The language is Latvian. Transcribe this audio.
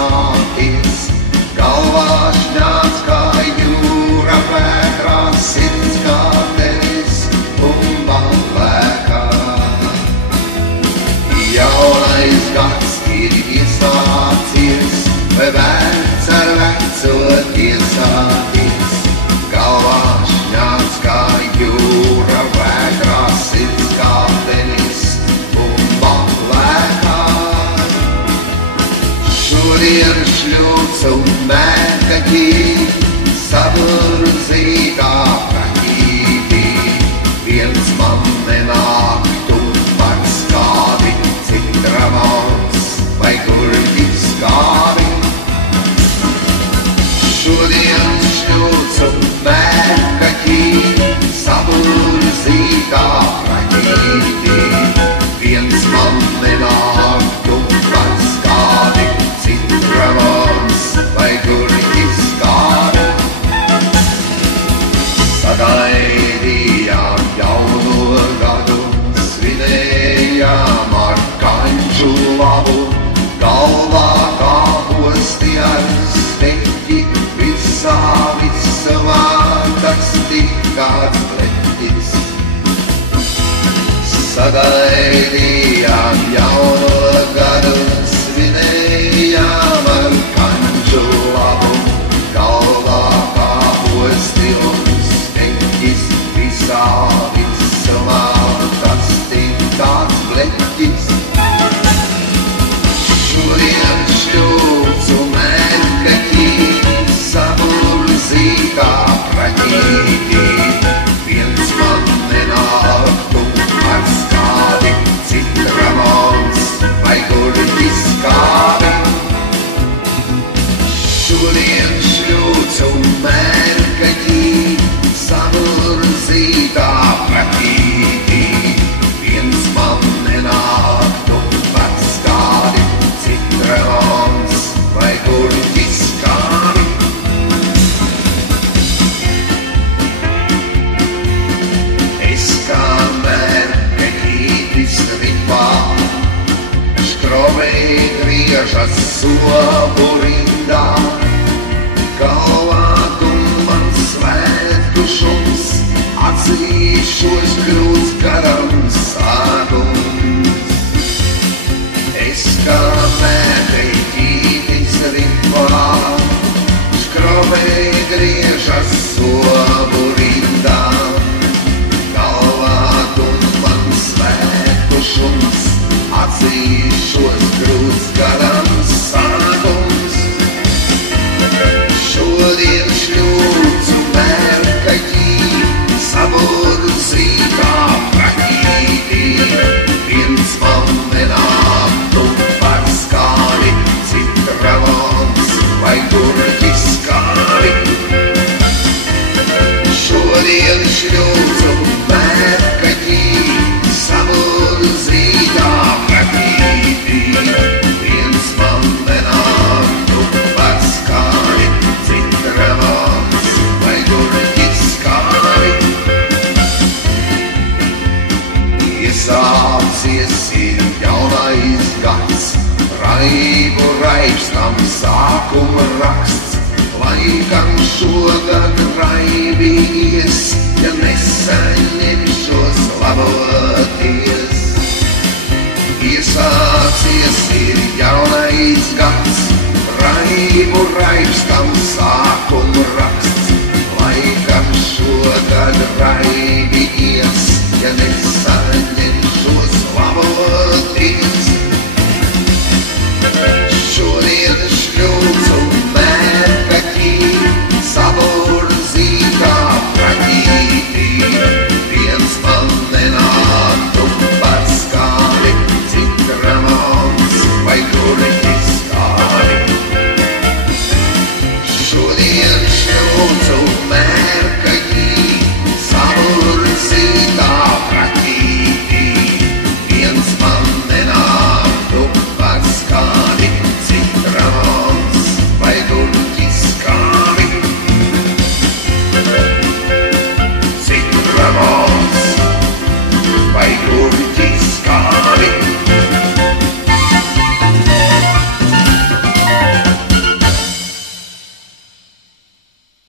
iesaistīties. Galvā šņāc kā jūra, vētrā sirds kā tenis bumbā lēkā. Jaunais gads ir iesācies, vai vērts ar veco tiesāties. Galvā šņāc kā jūra, vētrā sirds kā tenis bumbā lēkā. Šodien šļūts un mērkaķī, saburzīgā praķītī. Viens man nenāktu par skābi, citramons vai gurķis skābi. Šodien šļūts un mērkaķī, saburzīgā praķītī. Viens man nenāktu par skābi, citramons vai gurķis skābi. Sagaidījām jauno gadu, svinējām ar kaņģu labu. Galvā kā posti ar steķi, visā vākas tik kāds pleķis. Sagaidījām jauno gadu, svinējām ar kaņģu labu. Galvā kā posti un steķis, visā vākas tik kāds pleķis. Šodien šļūts un mērkaķī, saburzīgā praķītī. Viens man nenāktu ar skābi, citramons vai gurķis skābi. Šodien šļūts un mērkaķī, saburzīgā praķītī. Viens man nenāktu par skābi, citramons vai gurķis skābi. Es kā mērkaķītis ripā, škrovei griežas sobu rindā. Galvā man svētku šums, atzīšos grūts garam sākums. Es kā mērkaķītis ripā, škrovei griežas sobu rindā. Galvā man svētku šums, atzīšos grūts garam sākums. Šodien šļūts un mērkaķī, saburzīgā praķītī. Viens man nenāktu par skābi, citramons vai gurķis skābi. Šodien šļūts un mērkaķī, saburzīgā praķītī. Viens man nenāktu par skābi, citramons vai gurķis skābi. Iesācies ir jaunais gads, raibu raibstam sākuma raksts. Laikam šogad raibījies, ja nesaņemšos laboties. Iesācies ir jaunais gads, raibu raibstam sākuma raksts. Laikam šogad raibījies, ja nesaņemšos